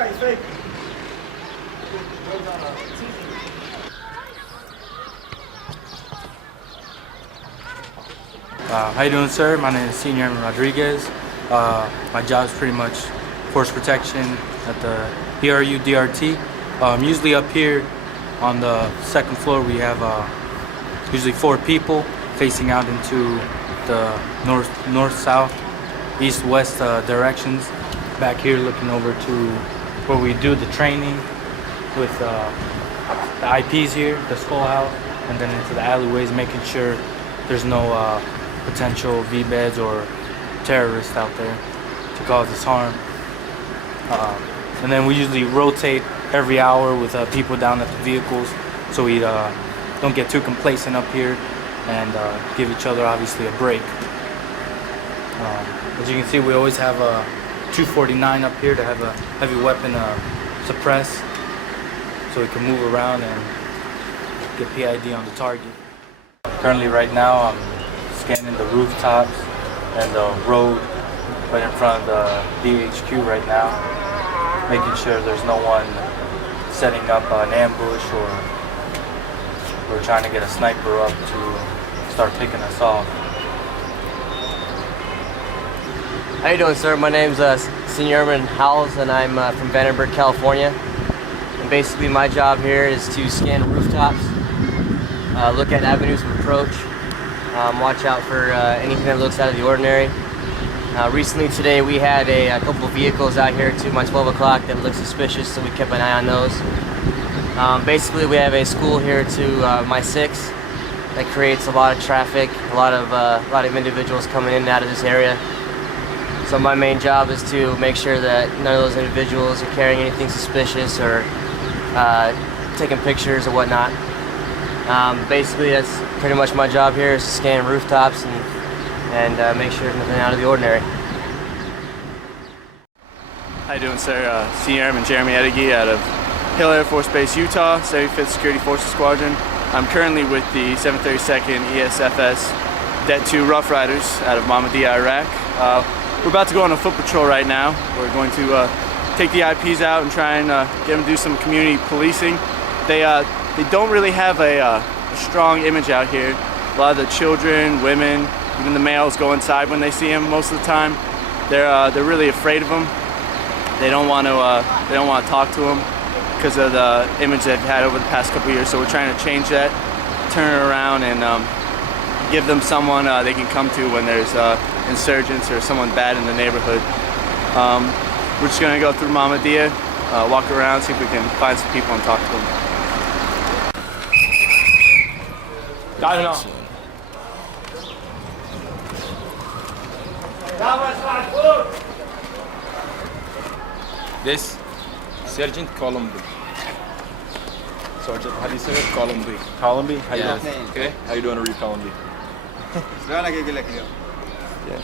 How you doing, sir? My name is Senior Airman Rodriguez. My job is pretty much force protection at the ERU DRT. Usually up here on the second floor we have usually 4 people facing out into the north-south, east-west directions. Back here looking over to where we do the training with the IPs here, the schoolhouse, and then into the alleyways, making sure there's no potential V-beds or terrorists out there to cause us harm. And then we usually rotate every hour with people down at the vehicles, so we don't get too complacent up here and give each other obviously a break. As you can see, we always have a 249 up here to have a heavy weapon suppress, so we can move around and get PID on the target. Currently right now I'm scanning the rooftops and the road right in front of the DHQ right now, making sure there's no one setting up an ambush or we're trying to get a sniper up to start picking us off. How you doing, sir? My name's Senior Airman Howells, and I'm from Vandenberg, California. And basically my job here is to scan rooftops, look at avenues of approach, watch out for anything that looks out of the ordinary. Recently today we had a couple of vehicles out here to my 12 o'clock that looked suspicious, so we kept an eye on those. Basically we have a school here to my 6 that creates a lot of traffic, a lot of individuals coming in and out of this area. So my main job is to make sure that none of those individuals are carrying anything suspicious or taking pictures or whatnot. Basically that's pretty much my job here, is to scan rooftops and make sure there's nothing out of the ordinary. How you doing, sir? Senior Airman Jeremy Edegui out of Hill Air Force Base, Utah, 75th Security Forces Squadron. I'm currently with the 732nd ESFS Det II Rough Riders out of Mahmudiyah, Iraq. We're about to go on a foot patrol right now. We're going to take the IPs out and try and get them to do some community policing. They don't really have a strong image out here. A lot of the children, women, even the males go inside when they see him most of the time. They're really afraid of him. They don't want to talk to him because of the image they've had over the past couple of years. So we're trying to change that, turn it around, and give them someone they can come to when there's insurgents or someone bad in the neighborhood. We're just gonna go through Mahmudiyah, walk around, see if we can find some people and talk to them. I don't know. This Sergeant Columby. Sergeant, how do you say it? Columby. Columby? How you Yeah. doing? Okay. How you doing, Reed Columby? Yeah.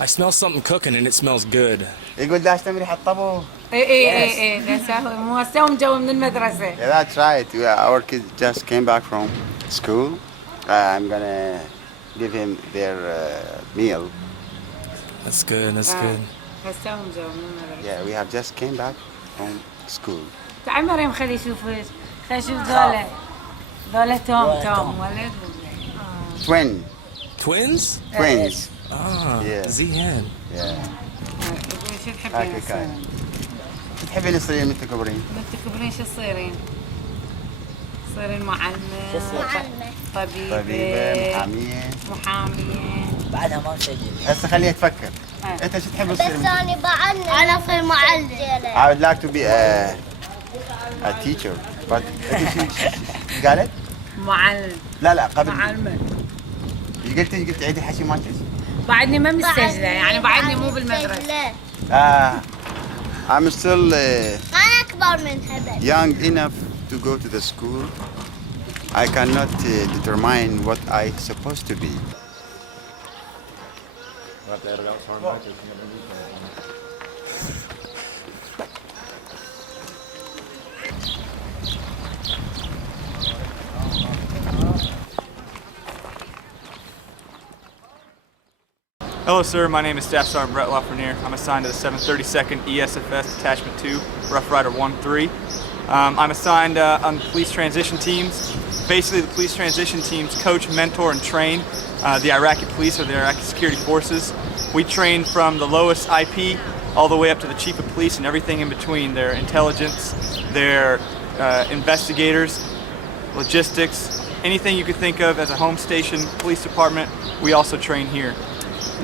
I smell something cooking and it smells good. يقول ده اشتمري حطبه. ايه موساهم جو من المدرسة. Yeah, that's right. Our kids just came back from school. I'm gonna give him their meal. That's good, that's good. موساهم جو من المدرسة. Yeah, we have just came back from school. تعال مريم خلي شوف ذولا ذولا توم ولد Twin. Twins? Twins. Ah, Yeah. Zihan. Yeah. شو تحبين هاكي كان. شو تحبين تصيرين متى تكبرين؟ متى تكبرين شو تصيرين؟ تصيرين معلمة طبيبة، محامية بعدها ما مسجل. هسه خليها تفكر. انت شو تحب تصير؟ بس أنا بعلم. أنا أصير معلم. I would like to be a teacher. But ايش قالت؟ معلم لا قبل. معلمة ايش قلت عيدي الحكي مالتك؟ بعدني ما مستجلة يعني بعدني مو بالمدرسة. I'm still أنا أكبر منها بس. young enough to go to the school. I cannot determine what I supposed to be. Hello, sir. My name is Staff Sergeant Brett Lafreniere. I'm assigned to the 732nd ESFS Detachment II, Rough Rider 1-3. I'm assigned on the police transition teams. Basically, the police transition teams coach, mentor, and train the Iraqi Police or the Iraqi Security Forces. We train from the lowest IP all the way up to the Chief of Police and everything in between. Their intelligence, their investigators, logistics, anything you could think of as a home station police department, we also train here.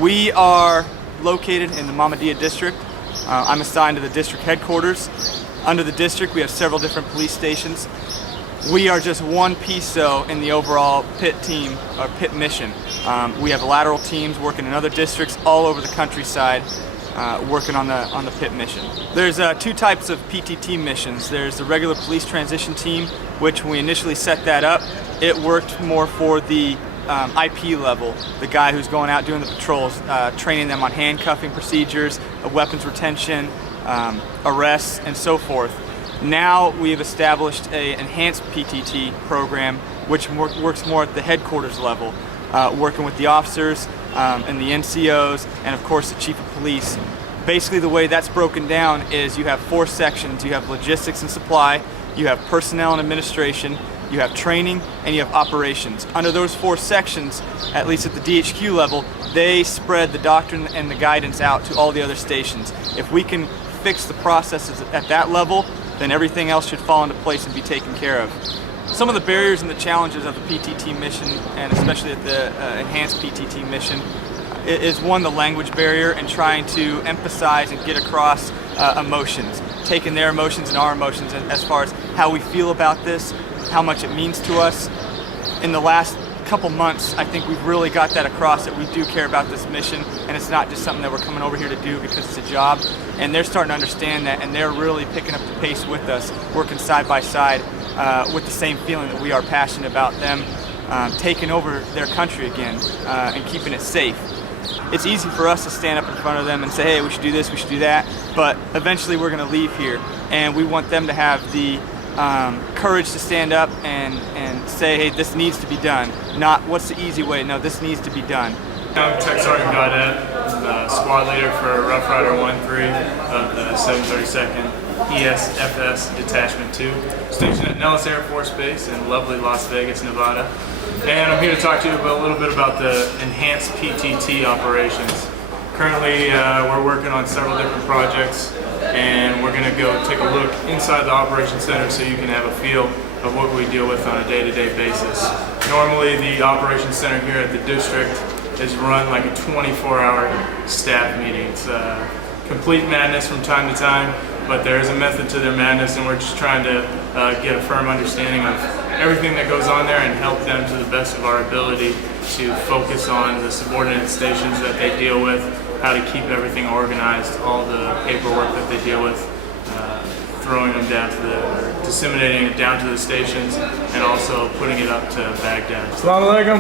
We are located in the Mahmadiyah district. I'm assigned to the district headquarters. Under the district, we have several different police stations. We are just one piece, though, in the overall PIT team, or PIT mission. We have lateral teams working in other districts all over the countryside, working on the PIT mission. There's two types of PTT missions. There's the regular police transition team, which when we initially set that up, it worked more for the IP level, the guy who's going out doing the patrols, training them on handcuffing procedures, weapons retention, arrests, and so forth. Now we've established an enhanced PTT program, which works more at the headquarters level, working with the officers and the NCOs, and of course the Chief of Police. Basically, the way that's broken down is you have 4 sections. You have logistics and supply, you have personnel and administration, you have training, and you have operations. Under those 4 sections, at least at the DHQ level, they spread the doctrine and the guidance out to all the other stations. If we can fix the processes at that level, then everything else should fall into place and be taken care of. Some of the barriers and the challenges of the PTT mission, and especially at the enhanced PTT mission, is one, the language barrier and trying to emphasize and get across emotions, taking their emotions and our emotions as far as how we feel about this, how much it means to us. In the last couple months, I think we've really got that across, that we do care about this mission, and it's not just something that we're coming over here to do because it's a job. And they're starting to understand that, and they're really picking up the pace with us, working side by side with the same feeling that we are passionate about them taking over their country again and keeping it safe. It's easy for us to stand up in front of them and say, hey, we should do this, we should do that, but eventually we're going to leave here, and we want them to have the courage to stand up and say, hey, this needs to be done. Not what's the easy way, no, this needs to be done. I'm Tech Sergeant Gaudette, squad leader for Rough Rider 1-3 of the 732nd ESFS Detachment II, stationed at Nellis Air Force Base in lovely Las Vegas, Nevada. And I'm here to talk to you about a little bit about the enhanced PTT operations. Currently, we're working on several different projects, and we're going to go take a look inside the Operations Center so you can have a feel of what we deal with on a day-to-day basis. Normally, the Operations Center here at the district is run like a 24-hour staff meeting. It's complete madness from time to time, but there is a method to their madness, and we're just trying to get a firm understanding of everything that goes on there and help them to the best of our ability to focus on the subordinate stations that they deal with, how to keep everything organized, all the paperwork that they deal with, throwing them down to the, disseminating it down to the stations, and also putting it up to Baghdad. Assalamu alaikum.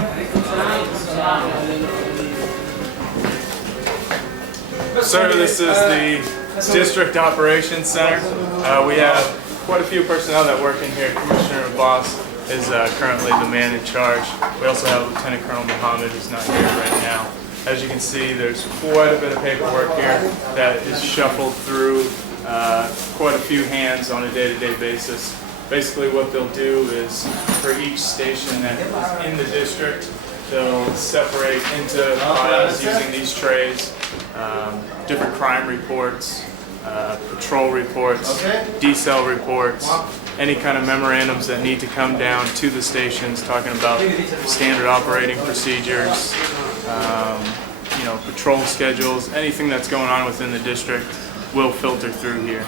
Sir, this is the District Operations Center. We have quite a few personnel that work in here. Commissioner Abbas is currently the man in charge. We also have Lieutenant Colonel Muhammad, who's not here right now. As you can see, there's quite a bit of paperwork here that is shuffled through quite a few hands on a day-to-day basis. Basically what they'll do is for each station that is in the district, they'll separate into files using these trays, different crime reports, patrol reports, decel reports, any kind of memorandums that need to come down to the stations talking about standard operating procedures, patrol schedules, anything that's going on within the district will filter through here.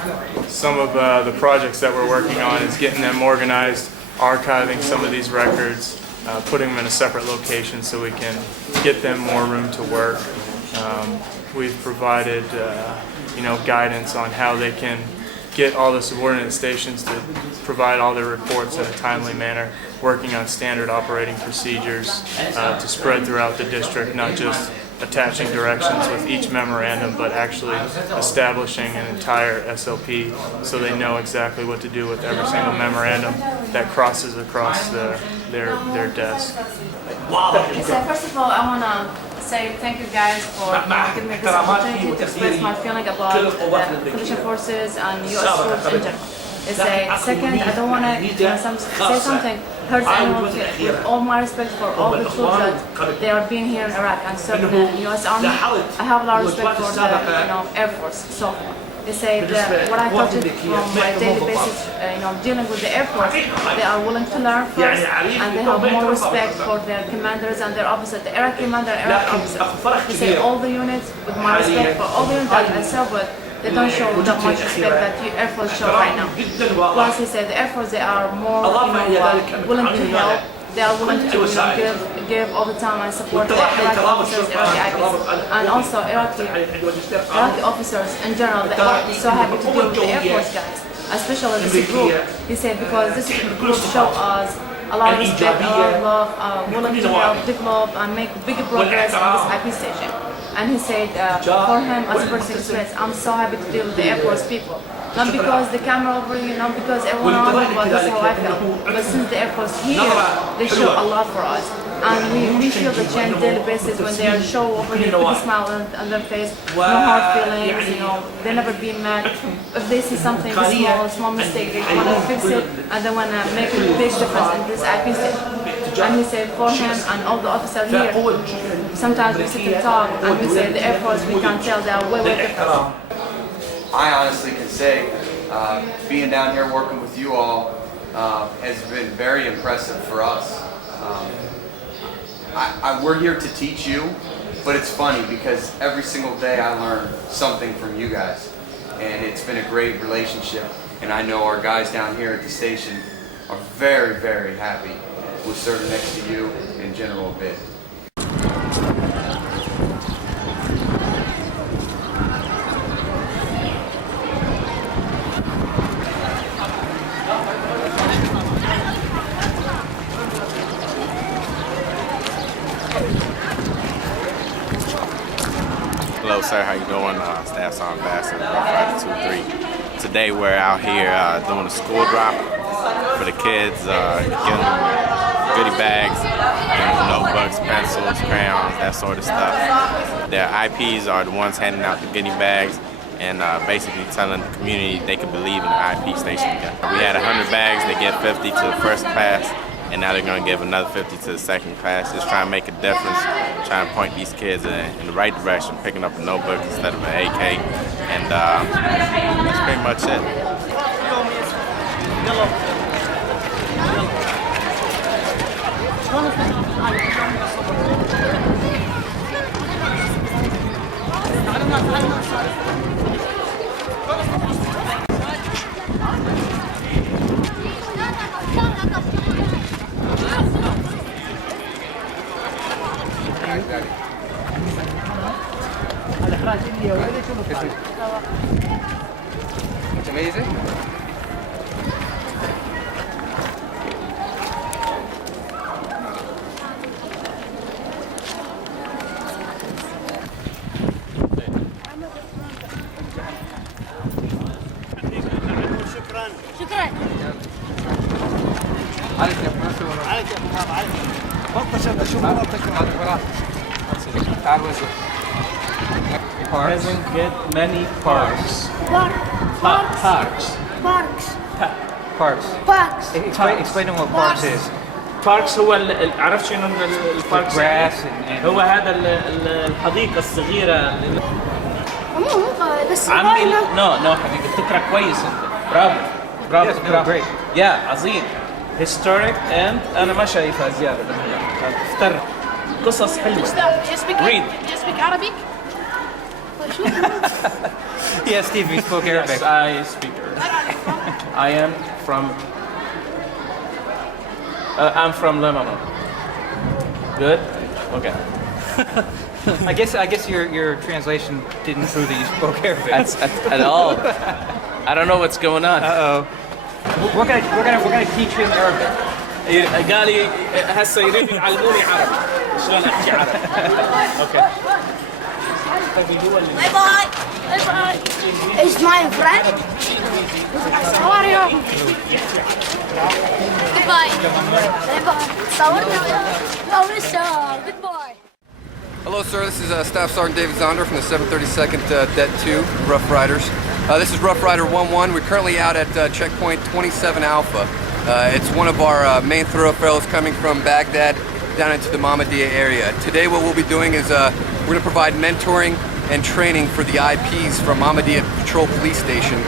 Some of the projects that we're working on is getting them organized, archiving some of these records, putting them in a separate location so we can get them more room to work. We've provided guidance on how they can get all the subordinate stations to provide all their reports in a timely manner, working on standard operating procedures to spread throughout the district, not just attaching directions with each memorandum, but actually establishing an entire SOP so they know exactly what to do with every single memorandum that crosses across their desk. So first of all, I want to say thank you guys for giving me this opportunity to express my feeling about the Security Forces and U.S. troops in general. Second, I don't want to say something hurts anyone. With all my respect for all the troops that they are being here in Iraq and serving in the U.S. Army, I have a lot of respect for the Air Force so far. They say that what I touch it from my daily basis, dealing with the Air Force, they are willing to learn first, and they have more respect for their commanders and their officers, the Iraqi commander and Iraqi officers. They say all the units, with my respect for all the units that I serve with, they don't show that much respect that the Air Force show right now. Plus, he said the Air Force, they are more willing to help. They are willing to give all the time and support the Iraqi officers, Iraqi IPs, and also Iraqi officers in general. They are so happy to deal with the Air Force guys, especially this group. He said because this group show us a lot of respect, a lot of love, willing to help, develop, and make big progress on this IP station. And he said, for him as a personal experience, I'm so happy to deal with the Air Force people. Not because the camera over here, not because everyone around me, but that's how I feel. But since the Air Force here, they show a lot for us. And we feel the change daily basis when they are show over here with a smile on their face, no hard feelings, they never be mad. If they see something small mistake, they want to fix it and they want to make a big difference in this IP station. And he said for him and all the officers here, sometimes we sit and talk and we say the Air Force, we can tell they are way different. I honestly can say being down here working with you all has been very impressive for us. We're here to teach you, but it's funny because every single day I learn something from you guys, and it's been a great relationship. And I know our guys down here at the station are very, very happy with serving next to you and General Bid. Hello, sir. How you doing? Staff Sergeant Ambassador, Rough Rider 2-3. Today we're out here doing a school drop for the kids, giving them goodie bags, giving them notebooks, pencils, crayons, that sort of stuff. Their IPs are the ones handing out the goodie bags and basically telling the community they can believe in the IP station again. We had 100 bags. They get 50 to the first class, and now they're going to give another 50 to the second class. Just trying to make a difference, trying to point these kids in the right direction, picking up a notebook instead of an AK, and that's pretty much it. It's amazing. شكرا. Doesn't get many parks. Parks. Parks. Parks. parks? Parks. Explain them what parks is. باركس هو عرفت شنو الباركس؟ Grass هو هذا الحديقة الصغيرة. بس عمي نو حبيبي الفكرة كويس انت. برافو برافو. يا عظيم. Historic and أنا ما شايفها زيادة بالهنا. افتر قصص حلوة. Read. Do you speak Arabic? Yes, Steve, we spoke Arabic. Yes, I speak Arabic. I am from. I'm from Lebanon. Good. Okay. I guess your translation didn't prove that you spoke Arabic. At all. I don't know what's going on. Uh-oh. We're gonna teach him Arabic. قال لي هسه يريد يعلموني عربي. شلون احكي عربي. اوكي. Bye bye. Bye bye. Is my friend? How are you? Goodbye. Bye bye. Goodbye. Hello, sir. This is Staff Sergeant David Zonder from the 732nd Det 2 Rough Riders. This is Rough Rider 11. We're currently out at checkpoint 27 Alpha. It's one of our main thoroughfares coming from Baghdad down into the Mahmudiyah area. Today what we'll be doing is we're going to provide mentoring and training for the IPs from Mahmudiyah Patrol Police Station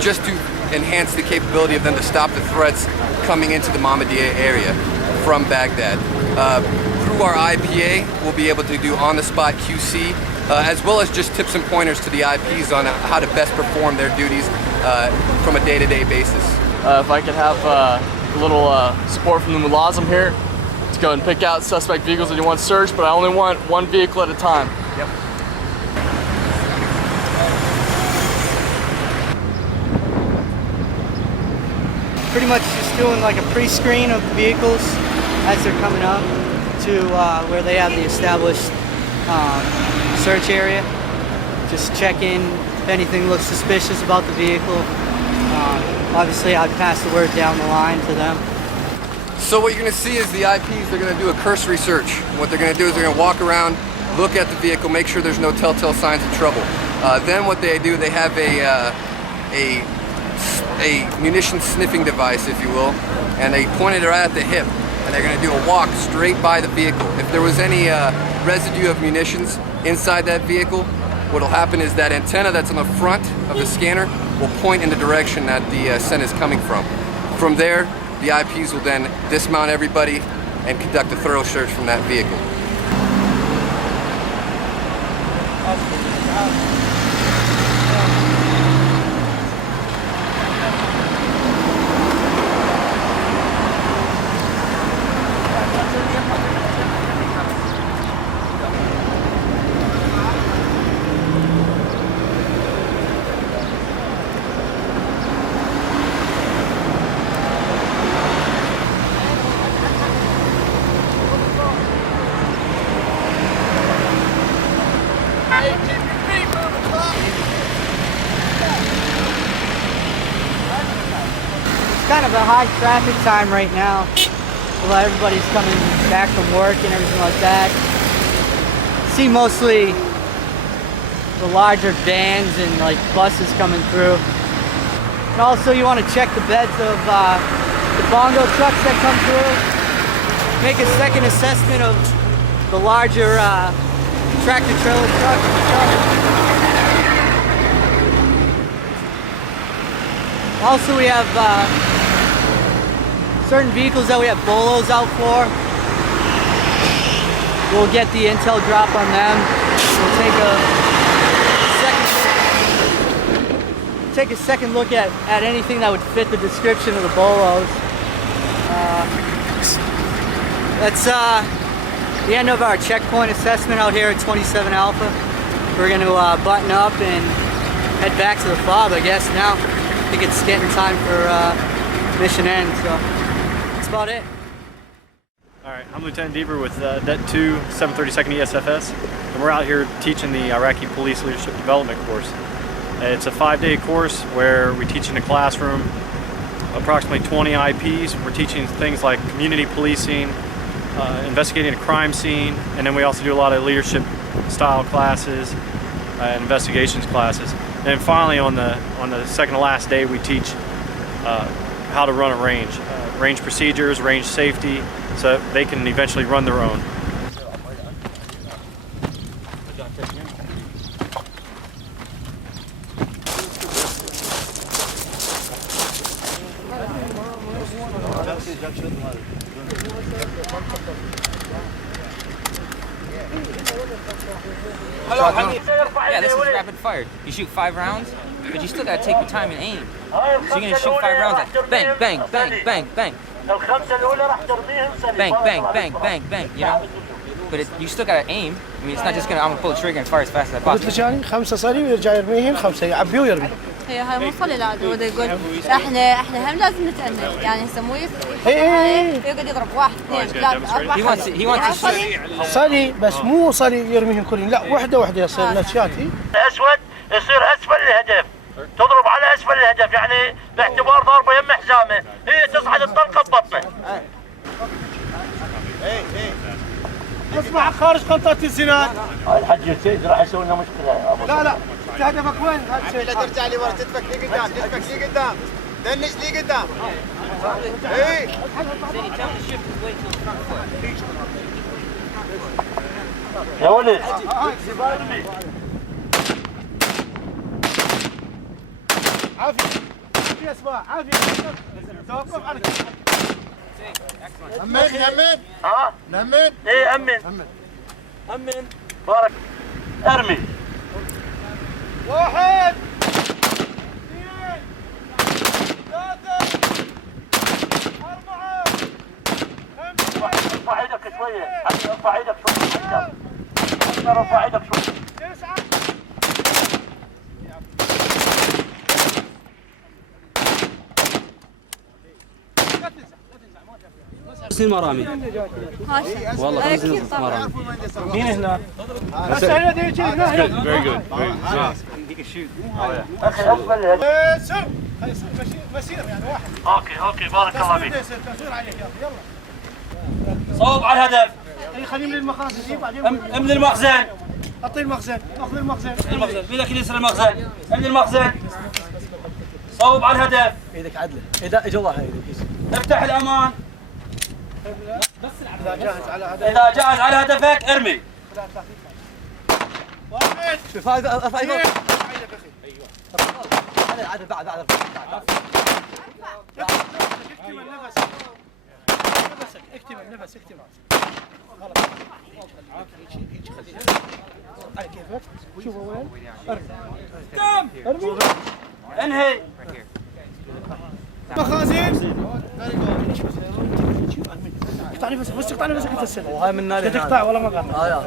just to enhance the capability of them to stop the threats coming into the Mahmudiyah area from Baghdad. Through our IPA, we'll be able to do on-the-spot QC as well as just tips and pointers to the IPs on how to best perform their duties from a day-to-day basis. If I could have a little support from the Mulazim here to go and pick out suspect vehicles that you want searched, but I only want one vehicle at a time. Yep. Pretty much just doing like a pre-screen of the vehicles as they're coming up to where they have the established search area. Just checking if anything looks suspicious about the vehicle. Obviously, I'd pass the word down the line to them. So what you're going to see is the IPs, they're going to do a cursory search. What they're going to do is they're going to walk around, look at the vehicle, make sure there's no telltale signs of trouble. Then what they do, they have a munition sniffing device, if you will, and they point it right at the hip. And they're going to do a walk straight by the vehicle. If there was any residue of munitions inside that vehicle, what'll happen is that antenna that's on the front of the scanner will point in the direction that the scent is coming from. From there, the IPs will then dismount everybody and conduct a thorough search from that vehicle. Kind of a high traffic time right now. Well, everybody's coming back from work and everything like that. See mostly the larger vans and like buses coming through. And also you want to check the beds of the bongo trucks that come through. Make a second assessment of the larger tractor trailer trucks and stuff. Also we have certain vehicles that we have bolos out for. We'll get the intel drop on them. We'll take a second look at anything that would fit the description of the bolos. That's the end of our checkpoint assessment out here at 27 Alpha. We're going to button up and head back to the fob, I guess now. I think it's getting time for mission end, so that's about it. Alright, I'm Lieutenant Deaver with Det 2, 732nd ESFS, and we're out here teaching the Iraqi Police Leadership Development course. It's a 5-day course where we teach in a classroom approximately 20 IPs. We're teaching things like community policing, investigating a crime scene, and then we also do a lot of leadership style classes, investigations classes. And finally, on the second to last day, we teach how to run a range procedures, range safety, so they can eventually run their own. Yeah, this is rapid fire. You shoot 5 rounds, but you still gotta take your time and aim. So you're gonna shoot 5 rounds like bang, bang, bang, bang, bang. Bang, bang, bang, bang, bang, you know? But you still gotta aim. I mean, it's not just gonna, I'm gonna pull the trigger and fire as fast as I possibly can. 5 صلي ويرجع يرميهم 5 يعبي ويرمي. هي موصلة العدو وده يقول احنا هم لازم نتأمل يعني هسه مو يقعد يضرب 1 2 3 4 صلي بس مو صلي يرميهم كلهم لا وحده يصير نشاتي اسود يصير اسفل الهدف تضرب على اسفل الهدف يعني باعتبار ضربه يم حزامه هي تصعد الطلقه ببطنه. اسمع خارج قنطرة الزناد. الحج يسيد راح يسوي لنا مشكله. لا هدفك وين؟ هذا الشيء. لا ترجع لي ورا تدفك لي قدام تدفك لي قدام دنش لي قدام. اي يا ولد عافية اسمع عافية توقف على أمن ها نمن ايه امن بارك ارمي 1 ارفع ايدك شويه ارفع ايدك شويه ارفع ايدك شويه 9 50 مرامي والله 50 مرامي. مين هنا؟ Very good. He can shoot. سر مسير يعني واحد. اوكي بارك الله فيك. تصوير عليك يلا. صوب على الهدف. اي خليهم للمخازن بعدين. امن المخزن. اعطي المخزن اخذ المخزن. بيدك اليسرى المخزن. امن المخزن. صوب على الهدف. ايدك عدله. اذا اجى الله ايدك. افتح الامان. بس اذا جاهز على هدفك. اذا جاهز على هدفك ارمي. واحد. شوف هذا ايدك اخي. ايوه. هذا بعد اكتم النفس. اكتم النفس خلاص. هيك خليها. على كيفك. شوف وين. ارمي. انهي. مخازن. اقطع نفسك بس اقطع نفسك انت السنه. وهاي من نادي تقطع ولا ما قطع؟